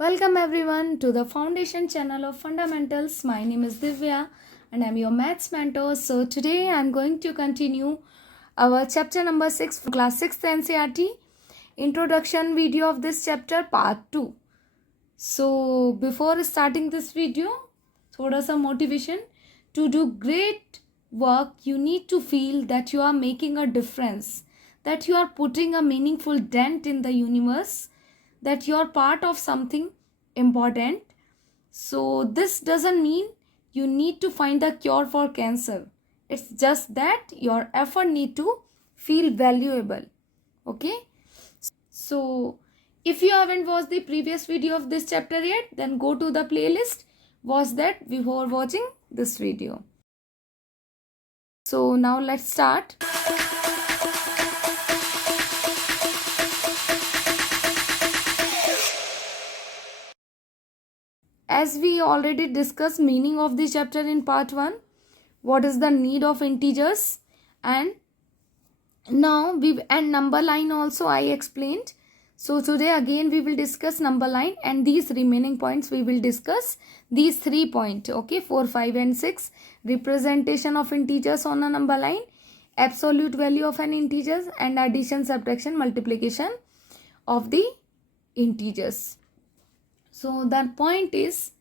Welcome everyone to the foundation channel of Fundamentals. My name is Divya and I'm your maths mentor. So today I'm going to continue our chapter number 6 for class 6th NCERT introduction video of this chapter part 2. So before starting this video, thoda sa motivation. To do great work, you need to feel that you are making a difference, that you are putting a meaningful dent in the universe, that you are part of something important. So this doesn't mean you need to find the cure for cancer. It's just that your effort need to feel valuable. Okay. So if you haven't watched the previous video of this chapter yet, then go to the playlist, watch that before watching this video. So now let's start. As we already discussed meaning of the chapter in part 1, what is the need of integers, and now and number line also I explained. So today again we will discuss number line, and these remaining points we will discuss these 3 points. Okay, 4, 5 and 6. Representation of integers on a number line, absolute value of an integers, and addition, subtraction, multiplication of the integers. So that point is,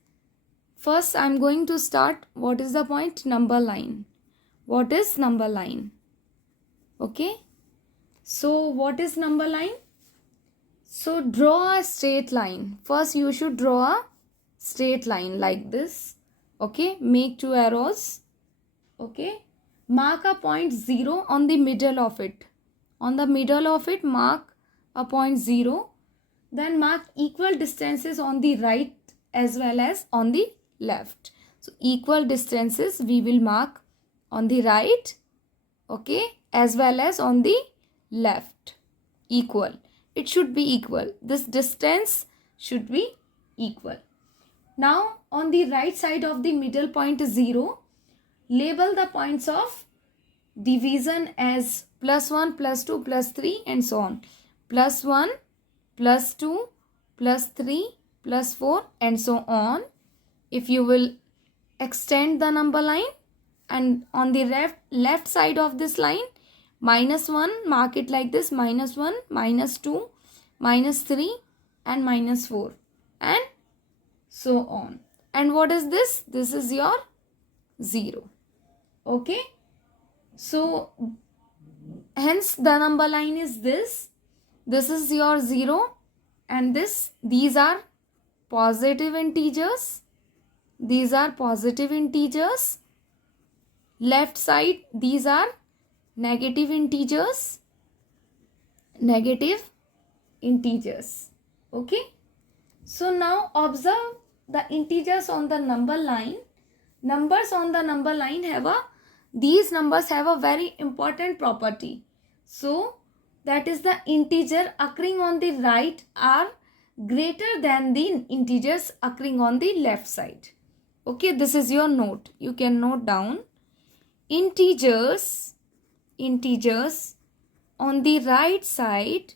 first I am going to start. What is the point? Number line. What is number line? Okay. So what is number line? So draw a straight line. First you should draw a straight line like this. Okay. Make 2 arrows. Okay. Mark a point 0 on the middle of it. On the middle of it, mark a point 0. Then mark equal distances on the right as well as on the left. So equal distances we will mark on the right, okay, as well as on the left. Equal. It should be equal. This distance should be equal. Now on the right side of the middle point 0, label the points of division as +1, +2, +3 and so on. +1, +2, +3, +4 and so on. If you will extend the number line, and on the left side of this line, -1, mark it like this, -1, -2, -3 and -4 and so on. And what is this? This is your 0. Okay. So hence the number line is this. This is your 0 and these are positive integers. These are positive integers. Left side, these are negative integers. Negative integers. Okay. So now observe the integers on the number line. Numbers on the number line these numbers have a very important property. So that is, the integer occurring on the right are greater than the integers occurring on the left side. Okay, this is your note. You can note down. Integers on the right side,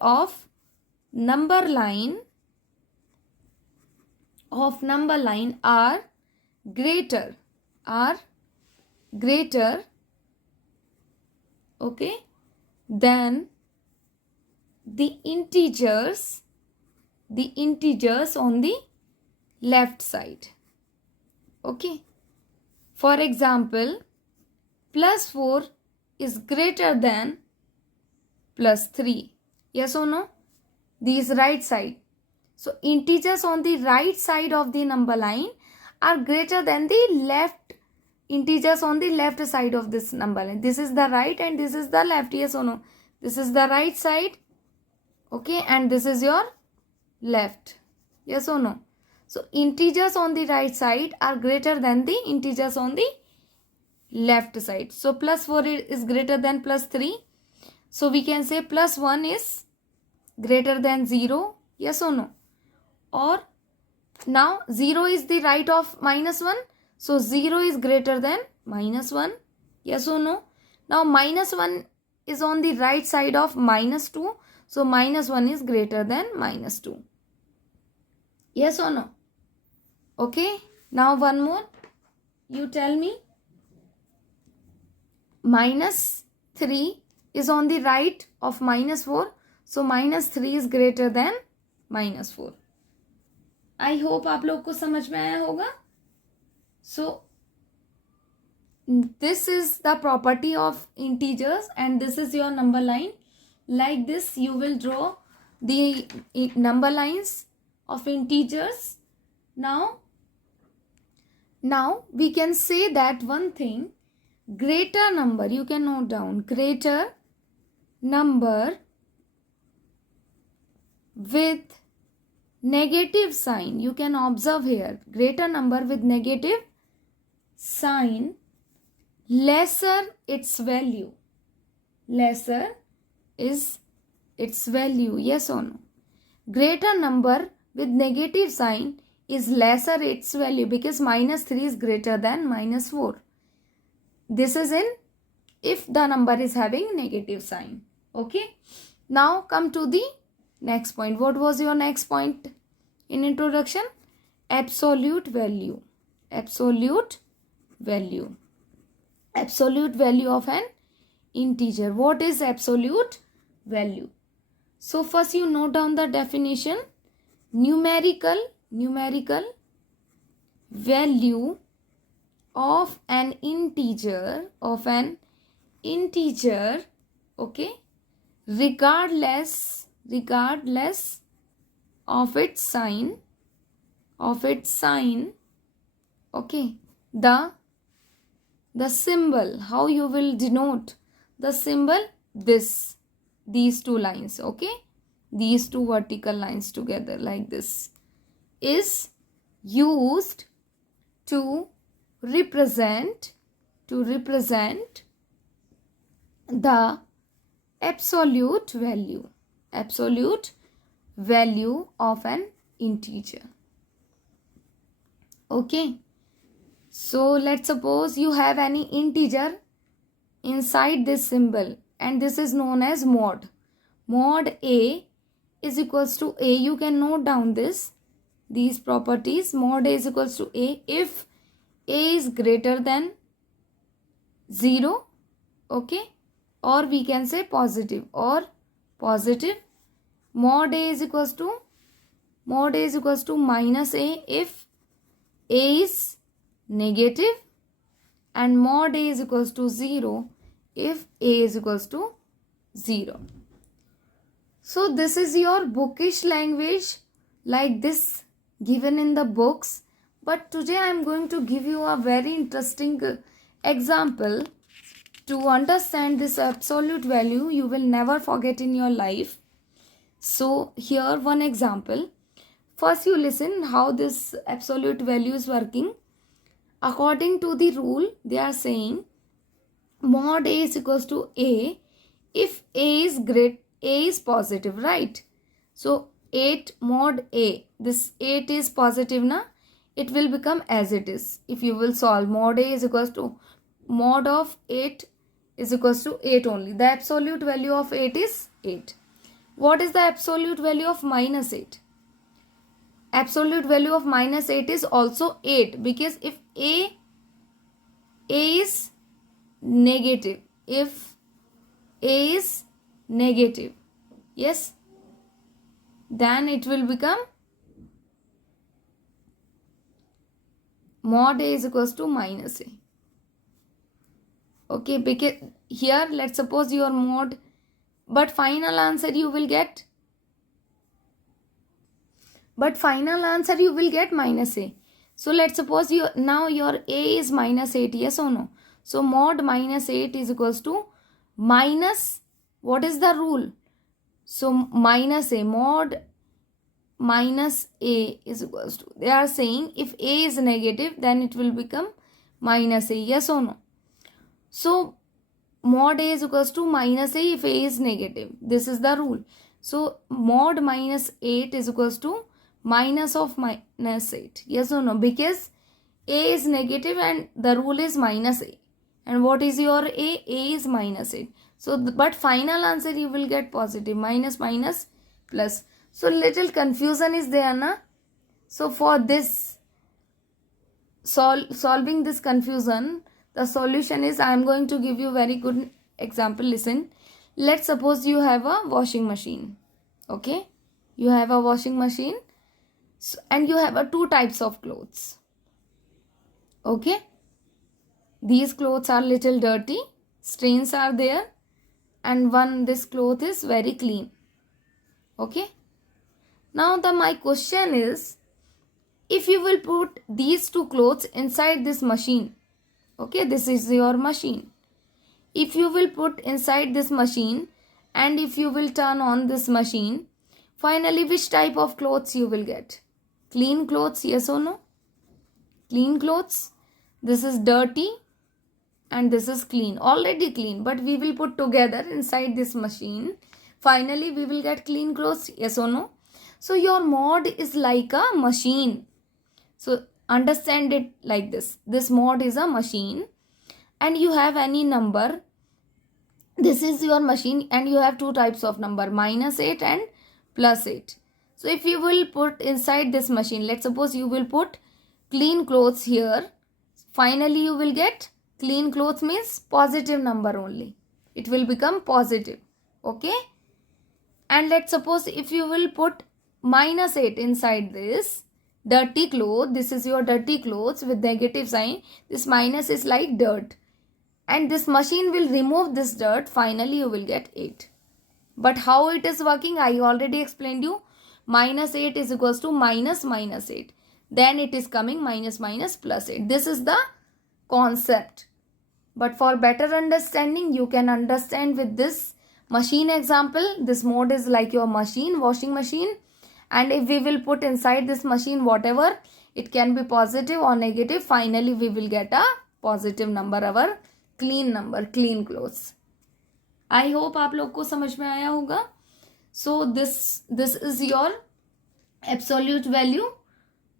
of number line are greater, okay, then the integers on the left side. Okay. For example, +4 is greater than +3. Yes or no? These right side. So integers on the right side of the number line are greater than the integers on the left side of this number line. This is the right and this is the left. Yes or no? This is the right side. Okay. And this is your left. Yes or no? So integers on the right side are greater than the integers on the left side. So +4 is greater than +3. So we can say +1 is greater than 0. Yes or no? Or now 0 is the right of -1. So 0 is greater than -1. Yes or no? Now -1 is on the right side of -2. So minus 1 is greater than minus 2. Yes or no? Okay. Now one more. You tell me. Minus 3 is on the right of minus 4. So minus 3 is greater than minus 4. I hope आप लोग को समझ में आया होगा. So this is the property of integers and this is your number line. Like this you will draw the number lines of integers. Now we can say that one thing, greater number, you can note down, greater number with negative sign. You can observe here, greater number with negative sign, lesser its value. Lesser is its value. Yes or no? Greater number with negative sign is lesser its value because minus 3 is greater than minus 4. This is in if the number is having negative sign. Okay. Now come to the next point. What was your next point in introduction? Absolute value. Absolute value. Absolute value of an integer. What is absolute value? So first you note down the definition. Numerical value of an integer, okay, regardless of its sign, okay, the symbol, how you will denote the symbol, these two lines, okay, these two vertical lines together like this, is used to represent the absolute value of an integer. Okay. So let's suppose you have any integer inside this symbol and this is known as mod. Mod A is equals to A. You can note down these properties. Mod A is equals to A if A is greater than 0, okay, or we can say positive. Mod A is equals to minus A if A is negative, and mod A is equals to 0 if A is equals to 0. So this is your bookish language like this given in the books, but today I am going to give you a very interesting example to understand this absolute value you will never forget in your life. So here one example. First you listen how this absolute value is working. According to the rule, they are saying mod A is equals to A if A is positive, right? So 8 mod A, this 8 is positive na, it will become as it is. If you will solve, mod A is equals to mod of 8 is equals to 8 only. The absolute value of 8 is 8. What is the absolute value of minus 8? Absolute value of minus 8 is also 8 because if A is negative, if A is negative, yes, then it will become mod A is equals to minus A. Okay, because here let's suppose your mod, but final answer you will get minus A. So let's suppose now your A is minus 8, yes or no? So mod minus 8 is equals to minus, what is the rule? So minus A, mod minus A is equals to, they are saying if A is negative then it will become minus A, yes or no? So mod A is equals to minus A if A is negative. This is the rule. So mod minus 8 is equals to minus of minus 8. Yes or no? Because A is negative and the rule is minus A. And what is your A? A is minus 8. So but final answer you will get positive, minus minus plus. So little confusion is there, na? So for this solving this confusion, the solution is, I am going to give you very good example. Listen, let's suppose you have a washing machine. Okay, you have a washing machine, and you have a two types of clothes. Okay, these clothes are little dirty, stains are there, and this cloth is very clean. Okay, now my question is, if you will put these two clothes inside this machine, okay, this is your machine. If you will put inside this machine, and if you will turn on this machine, finally which type of clothes you will get? Clean clothes, yes or no? Clean clothes. This is dirty and this is clean, already clean, but we will put together inside this machine. Finally we will get clean clothes, yes or no? So your mod is like a machine. So understand it like this. This mod is a machine, and you have any number. This is your machine, and you have two types of number, -8 and +8. So if you will put inside this machine, let's suppose you will put clean clothes here. Finally you will get clean clothes means positive number only. It will become positive. Okay. And let's suppose if you will put -8 inside this dirty cloth, this is your dirty clothes with negative sign. This minus is like dirt. And this machine will remove this dirt. Finally you will get 8. But how it is working, I already explained you. -8 is equals to -8. Then it is coming minus minus +8. This is the concept. But for better understanding, you can understand with this machine example. This mode is like your machine, washing machine. And if we will put inside this machine whatever, it can be positive or negative. Finally we will get a positive number, our clean number, clean clothes. I hope आप लोग को समझ में आया होगा. So this is your absolute value.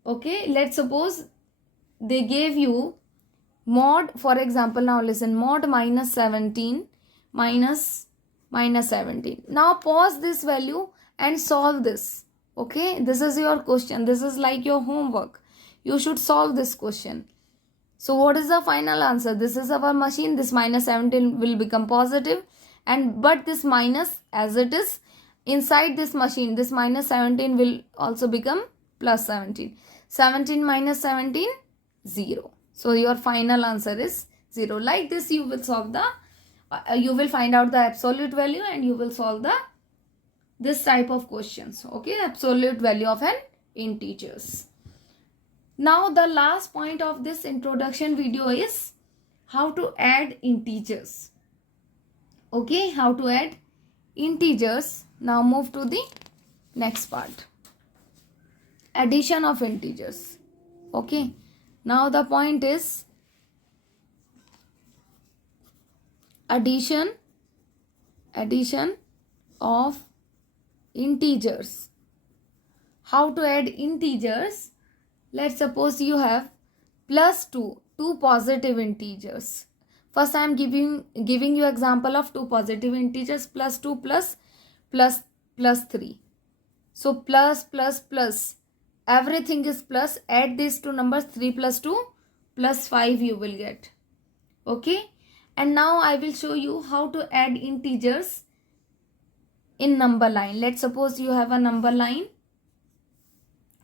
Okay, let's suppose they gave you mod, for example, now listen, mod -17 minus -17. Now pause this value and solve this. Okay, this is your question. This is like your homework. You should solve this question. So what is the final answer? This is our machine. This -17 will become positive, and but this minus, as it is inside this machine, this -17 will also become +17. 17 minus 17, 0. So your final answer is 0. Like this you will solve the you will find out the absolute value, and you will solve this type of questions. Okay, absolute value of an integers. Now the last point of this introduction video is how to add integers. Okay, how to add integers. Now move to the next part. Addition of integers. Okay, now the point is addition of integers. How to add integers? Let's suppose you have +2, two positive integers. First I am giving you example of two positive integers, +2 plus 3. So plus, everything is plus. Add these two numbers, 3 plus 2 plus 5 you will get. Okay, and now I will show you how to add integers in number line. Let's suppose you have a number line.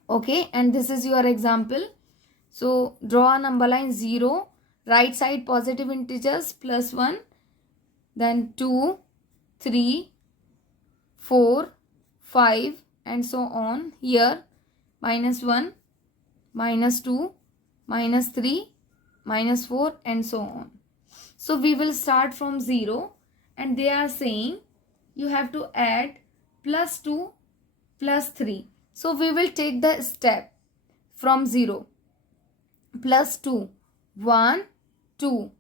Okay, and this is your example. So draw a number line 0, right side positive integers +1, then 2, 3, 4, 5 and so on. Here -1, -2, -3, -4 and so on. So we will start from 0, and they are saying you have to add +2 plus 3. So we will take the step from 0. +2, 1, 2.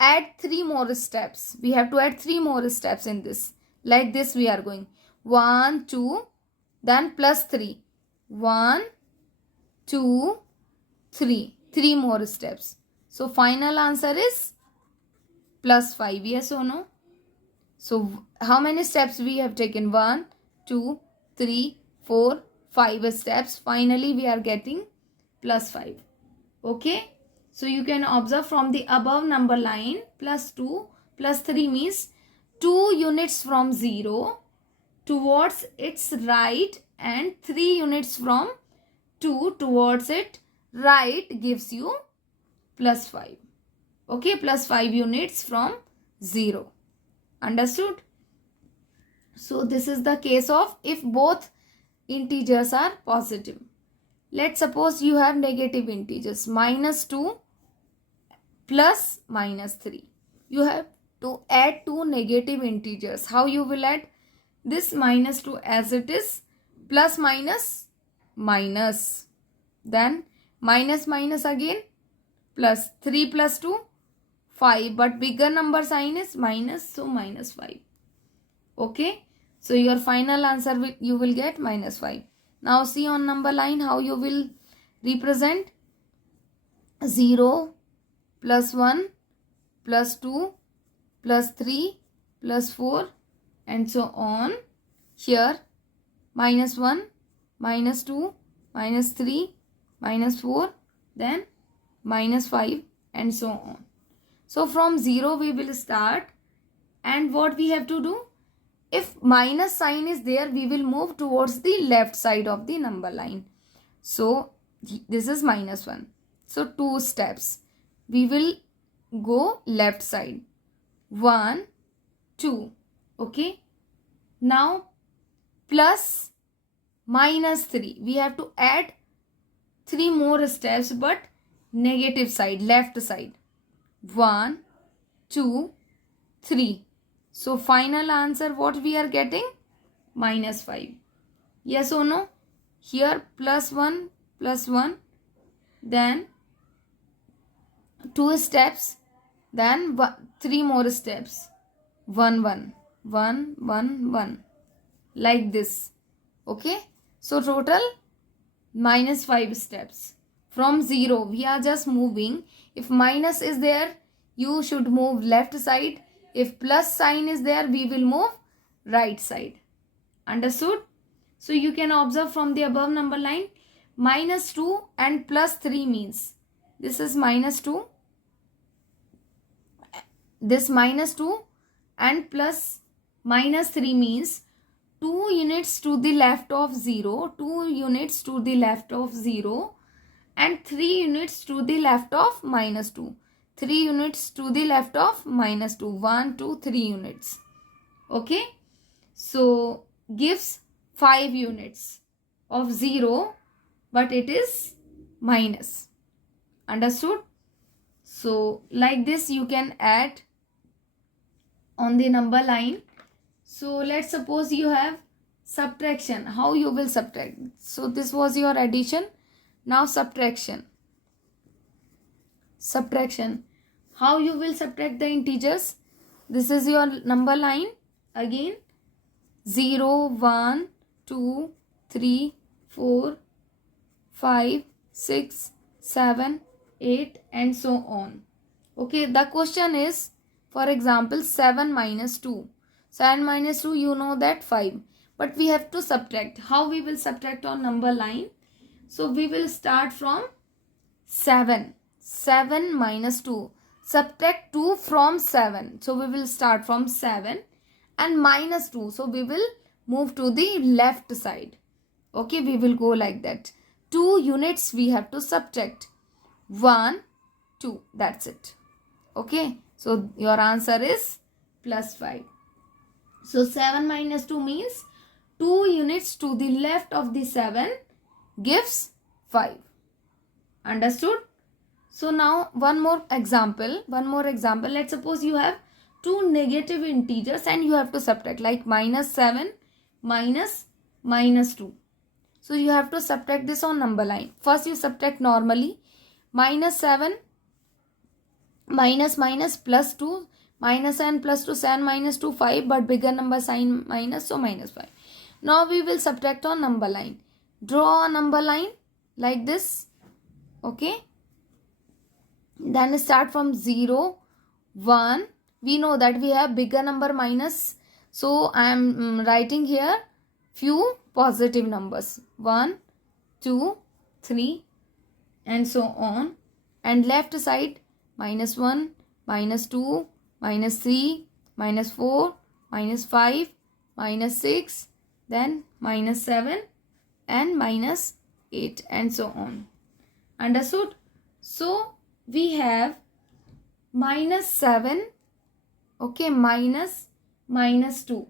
Add 3 more steps. We have to add 3 more steps in this. Like this we are going. 1, 2, then +3. 1, 2, 3. 3 more steps. So final answer is +5. Yes or no? So how many steps we have taken? 1, 2, 3, 4, 5 steps. Finally, we are getting plus 5. Okay. So you can observe from the above number line, plus 2, plus 3 means 2 units from 0 towards its right and 3 units from 2 towards it right gives you plus 5. Okay, plus 5 units from 0. Understood? So this is the case of if both integers are positive. Let's suppose you have negative integers, minus 2 plus minus 3. You have to add two negative integers. How you will add? This minus 2 as it is, plus minus minus. Then minus minus again, plus 3 plus 2, 5. But bigger number sign is minus, so minus 5. Okay. So your final answer you will get minus 5. Now see on number line how you will represent. 0 plus 1 plus 2 plus 3 plus 4 and so on. Here minus 1, minus 2, minus 3, minus 4, then minus 5 and so on. So from 0 we will start, and what we have to do? If minus sign is there, we will move towards the left side of the number line. So this is minus 1. So 2 steps. We will go left side. 1, 2. Okay. Now plus minus 3. We have to add 3 more steps, but negative side, left side. 1, 2, 3. So final answer what we are getting? Minus 5. Yes or no? Here plus 1, then 2 steps, then 3 more steps. 1, 1, 1, 1, 1. Like this. Okay. So total minus 5 steps. From 0 we are just moving. If minus is there, you should move left side. If plus sign is there, we will move right side. Understood? So you can observe from the above number line, minus 2 and plus 3 means this is minus 2. This minus 2 and plus minus 3 means 2 units to the left of 0, 2 units to the left of 0 and 3 units to the left of minus 2. 3 units to the left of minus 2. 1, 2, 3 units. Okay. So gives 5 units of 0, but it is minus. Understood? So like this you can add on the number line. So let's suppose you have subtraction. How you will subtract? So this was your addition. Now subtraction. Subtraction. How you will subtract the integers? This is your number line. Again 0, 1, 2, 3, 4, 5, 6, 7, 8 and so on. Okay, the question is, for example, 7 minus 2. 7 minus 2, you know that 5. But we have to subtract. How we will subtract on number line? So we will start from 7. 7 minus 2. Subtract 2 from 7. So we will start from 7 and minus 2. So we will move to the left side. Okay, we will go like that. 2 units we have to subtract. 1, 2. That's it. Okay, so your answer is plus 5. So 7 minus 2 means 2 units to the left of the 7 gives 5. Understood? So now one more example. Let's suppose you have 2 negative integers and you have to subtract, like minus 7 minus minus 2. So you have to subtract this on number line. First you subtract normally. Minus 7 minus minus plus 2. Minus and plus 2, 7 minus 2, 5. But bigger number sign minus, so minus 5. Now we will subtract on number line. Draw a number line like this. Okay. Then start from 0, 1. We know that we have bigger number minus So I am writing here few positive numbers, 1, 2, 3 and so on, and left side -1, -2, -3, -4, -5, -6, then -7 and -8 and so on. Understood? So we have -7, okay, -2.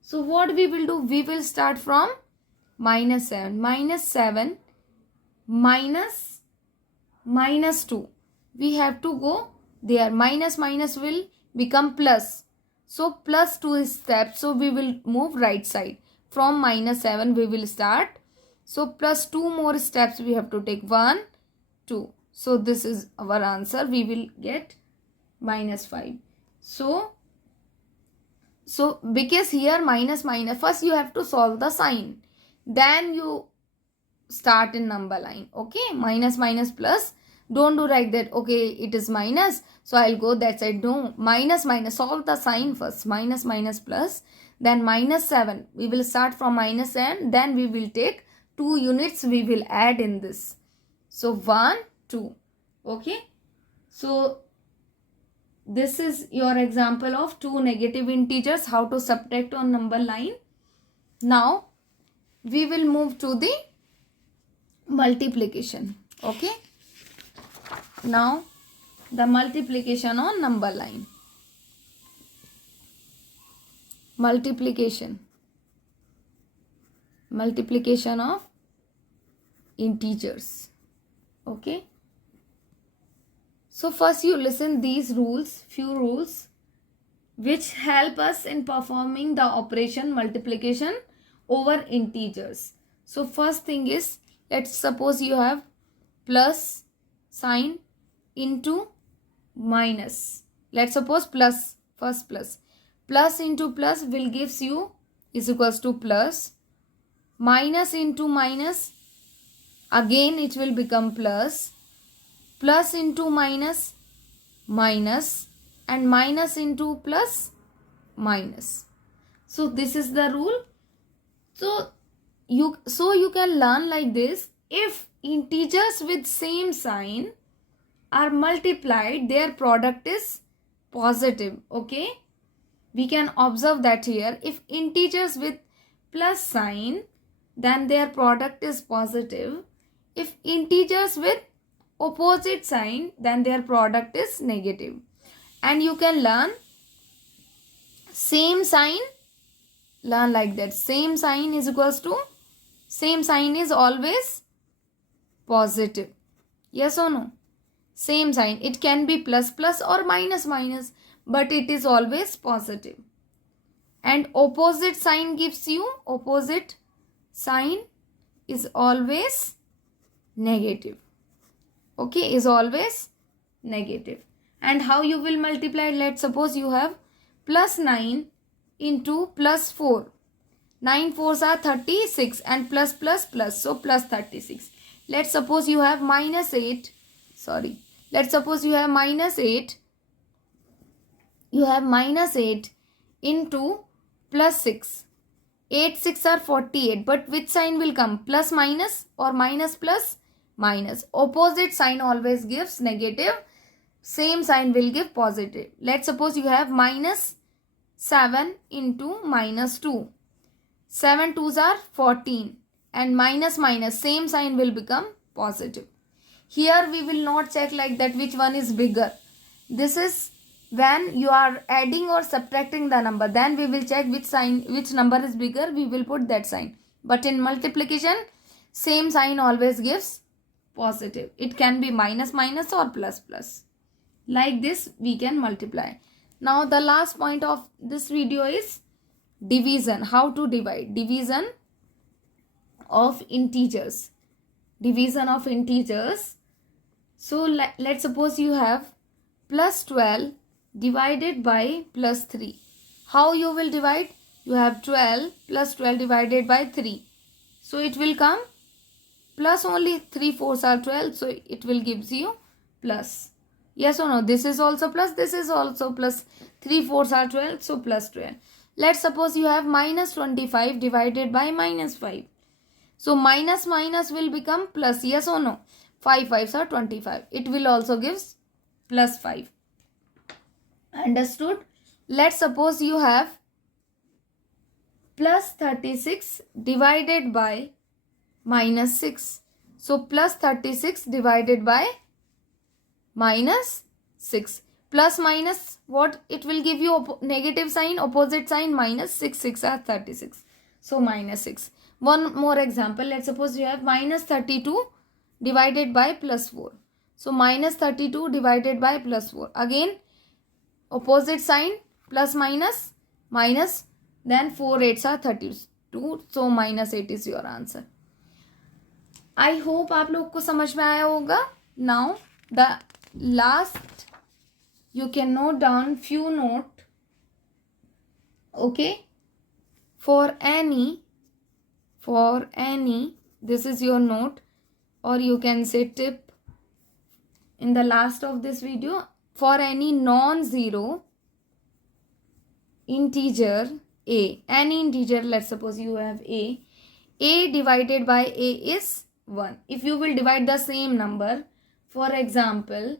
So what we will do, we will start from -7. -7 -2. We have to go there. Minus will become plus. So plus 2 steps. So we will move right side. From -7 we will start. So plus 2 more steps we have to take. 1, 2. So this is our answer. We will get -5. So because here minus, first you have to solve the sign. Then you start in number line. Okay, minus plus. Don't do like that. Okay, it is minus, so I'll go that side. No, minus, solve the sign first. Minus plus, then -7. We will start from -7, then we will take 2 units we will add in this. So 1, 2. Okay, so this is your example of 2 negative integers, how to subtract on number line. Now we will move to the multiplication. Okay, now the multiplication on number line. Multiplication of integers. Okay, so first you listen these rules, few rules which help us in performing the operation multiplication over integers. So first thing is, let's suppose you have plus sign into minus. Let's suppose plus, first plus. Plus into plus will gives you is equals to plus. Minus into minus, again it will become plus. Plus into minus, minus, and minus into plus, minus. So this is the rule. So you can learn like this. If integers with same sign are multiplied, their product is positive. Okay, we can observe that here. If integers with plus sign, then their product is positive. If integers with opposite sign, then their product is negative. And you can learn same sign, learn like that. Same sign is equals to, same sign is always positive. Yes or no? Same sign, it can be plus or minus, but it is always positive. And opposite sign gives you, opposite sign is always negative. Okay, is always negative. And how you will multiply? Let's suppose you have plus 9 into plus 4. 9 4s are 36 and plus, so plus 36. Let's suppose you have minus 8. Sorry. Let's suppose you have minus 8. You have minus 8 into plus 6. 8 6 are 48. But which sign will come? Plus minus or minus plus? Minus. Opposite sign always gives negative. Same sign will give positive. Let's suppose you have minus 7 into minus 2. 7 2s are 14. And minus, same sign will become positive. Here we will not check like that which one is bigger. This is when you are adding or subtracting the number. Then we will check which sign, which number is bigger. We will put that sign. But in multiplication, same sign always gives positive. It can be minus or plus. Like this we can multiply. Now the last point of this video is division. How to divide? Division of integers. Division of integers. So let's suppose you have plus 12 divided by plus 3. How you will divide? You have 12 plus 12 divided by 3. So it will come plus only. 3 4s are 12. So it will gives you plus. Yes or no? This is also plus. This is also plus. 3 4s are 12. So plus 12. Let's suppose you have minus 25 divided by minus 5. So minus minus will become plus, yes or no? 5 5s are 25. It will also gives plus 5. Understood? Let's suppose you have plus 36 divided by minus 6. So plus 36 divided by minus 6. Plus minus, what it will give you? Negative sign, opposite sign, minus 6. 6 are 36. So minus 6. One more example. Let's suppose you have minus 32 divided by plus 4. So minus 32 divided by plus 4. Again, opposite sign, plus minus, minus, then 4 8s are 32. So minus 8 is your answer. I hope आप लोग को समझ में आया होगा. Now the last, you can note down few note. Okay, for any, this is your note, or you can say tip in the last of this video. For any non-zero integer a, any integer, let's suppose you have a divided by a is 1. If you will divide the same number, for example,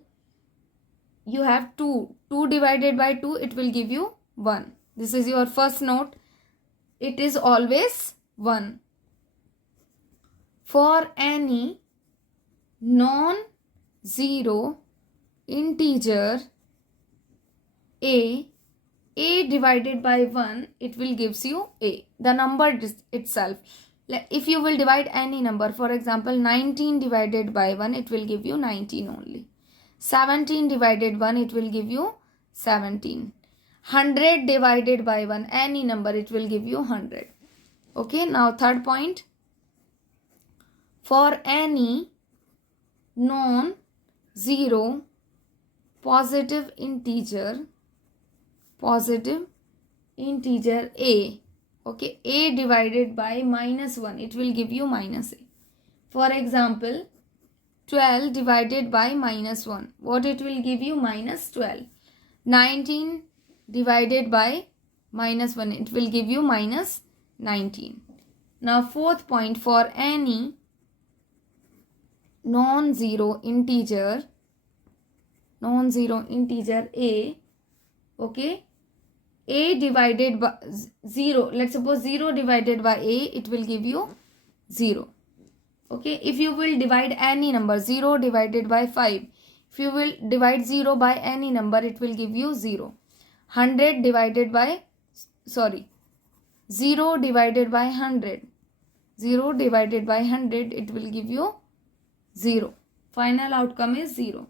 you have 2 divided by 2, it will give you 1. This is your first note. It is always 1. For any non-zero integer a divided by 1, it will gives you a, the number itself. If you will divide any number, for example 19 divided by 1, it will give you 19 only. 17 divided 1, it will give you 17. 100 divided by 1, any number, it will give you 100. Okay, now third point. For any non-zero positive integer a, okay, a divided by minus 1, it will give you minus a. For example, 12 divided by minus 1, what it will give you? Minus 12. 19 divided by minus 1, it will give you minus 19. Now fourth point, for any non-zero integer a, okay, a divided by 0, let's suppose 0 divided by a, it will give you 0. Okay, if you will divide any number, 0 divided by 5, if you will divide 0 by any number, it will give you 0. 100 divided by, 0 divided by 100, 0 divided by 100, it will give you 0. Final outcome is 0.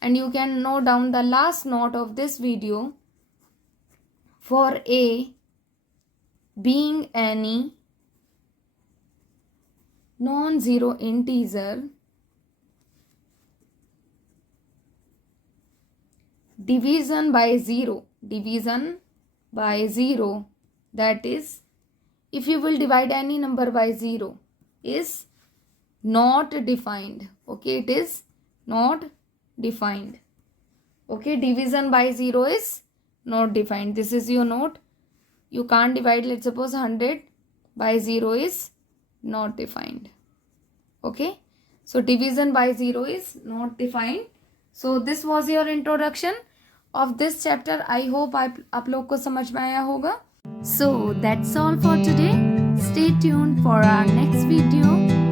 And you can note down the last note of this video. For a being any non-zero integer, division by 0, that is, if you will divide any number by 0, is not defined. Okay, it is not defined. Okay, division by 0 is not defined. This is your note. You can't divide, let's suppose 100 by 0 is not defined. Okay, so division by 0 is not defined. So this was your introduction of this chapter. I hope आप लोग को समझ में आया होगा. So that's all for today. Stay tuned for our next video.